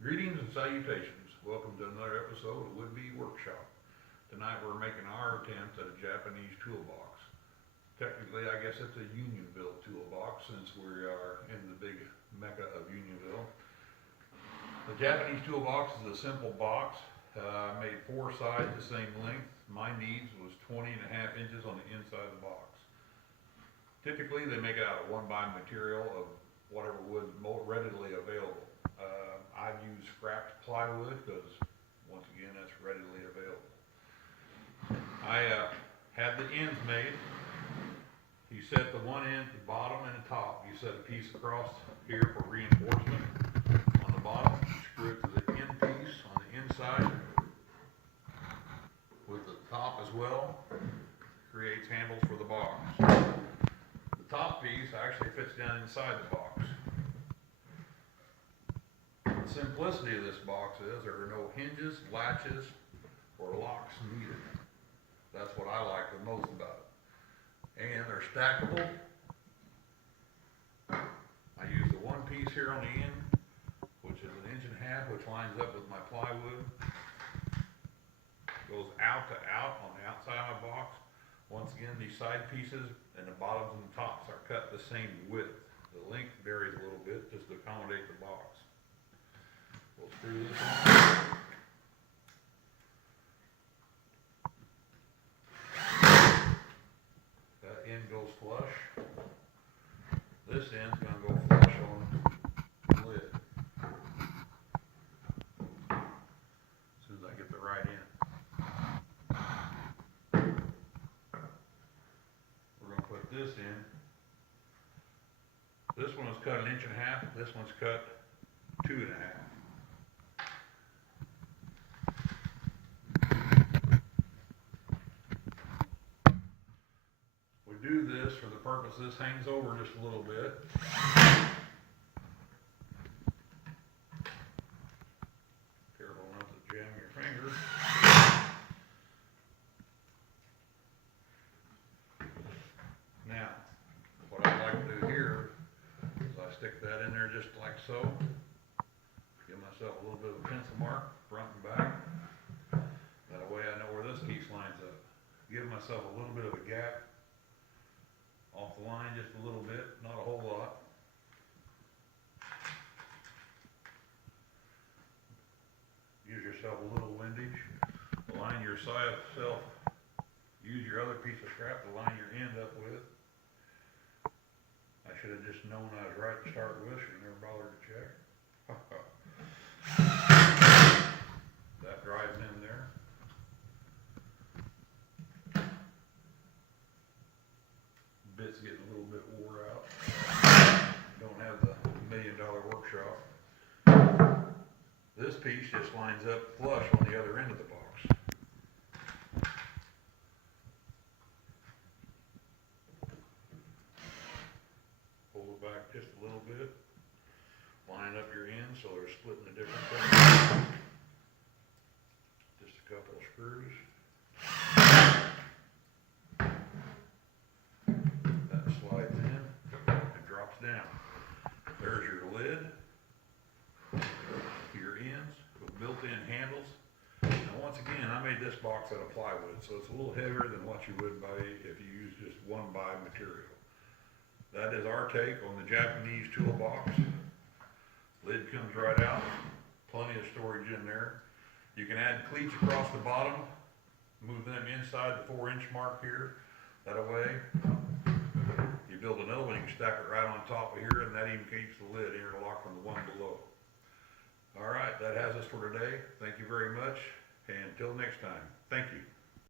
Greetings and salutations. Welcome to another episode of Wood-Be Workshop. Tonight we're making our attempt at a Japanese toolbox. Technically, I guess it's a Unionville toolbox since we are in the big mecca of Unionville. The Japanese toolbox is a simple box. I made 4 sides the same length. My needs was 20.5 inches on the inside of the box. Typically, they make it out of 1x material of whatever wood more readily available. I've used scrapped plywood because, once again, that's readily available. I had the ends made. You set the one end, the bottom, and the top. You set a piece across here for reinforcement on the bottom. Screw it to the end piece on the inside with the top as well. Creates handles for the box. The top piece actually fits down inside the box. The simplicity of this box is there are no hinges, latches, or locks needed. That's what I like the most about it. And they're stackable. I use the one piece here on the end, which is 1.5 inches, which lines up with my plywood. Goes out to out on the outside of my box. Once again, these side pieces and the bottoms and the tops are cut the same width. The length varies a little bit just to accommodate the box. We'll screw this on. That end goes flush. This end's going to go flush on the lid. As soon as I get the right end. We're going to put this in. This one is cut 1.5 inches. This one's cut 2.5 inches. Do this for the purpose this hangs over just a little bit. Careful not to jam your finger. Now, what I like to do here is I stick that in there just like so. Give myself a little bit of a pencil mark, front and back. That way I know where this piece lines up. Give myself a little bit of a gap off the line just a little bit, not a whole lot. Use yourself a little windage. Line yourself, use your other piece of scrap to line your end up with. I should have just known I was right to start with, should have never bothered to check. That drives in there. Bit's getting a little bit wore out. Don't have the $1 million workshop. This piece just lines up flush on the other end of the box. Pull it back just a little bit. Line up your ends so they're splitting a different thing. Just a couple of screws. Slides in and drops down. There's your lid, your ends with built-in handles. Now once again, I made this box out of plywood, so it's a little heavier than what you would buy if you use just 1x material. That is our take on the Japanese toolbox. Lid comes right out, plenty of storage in there. You can add cleats across the bottom, move them inside the 4-inch mark here. That way, you build another one, you can stack it right on top of here, and that even keeps the lid interlocked from the one below. All right, that has us for today. Thank you very much, and until next time, thank you.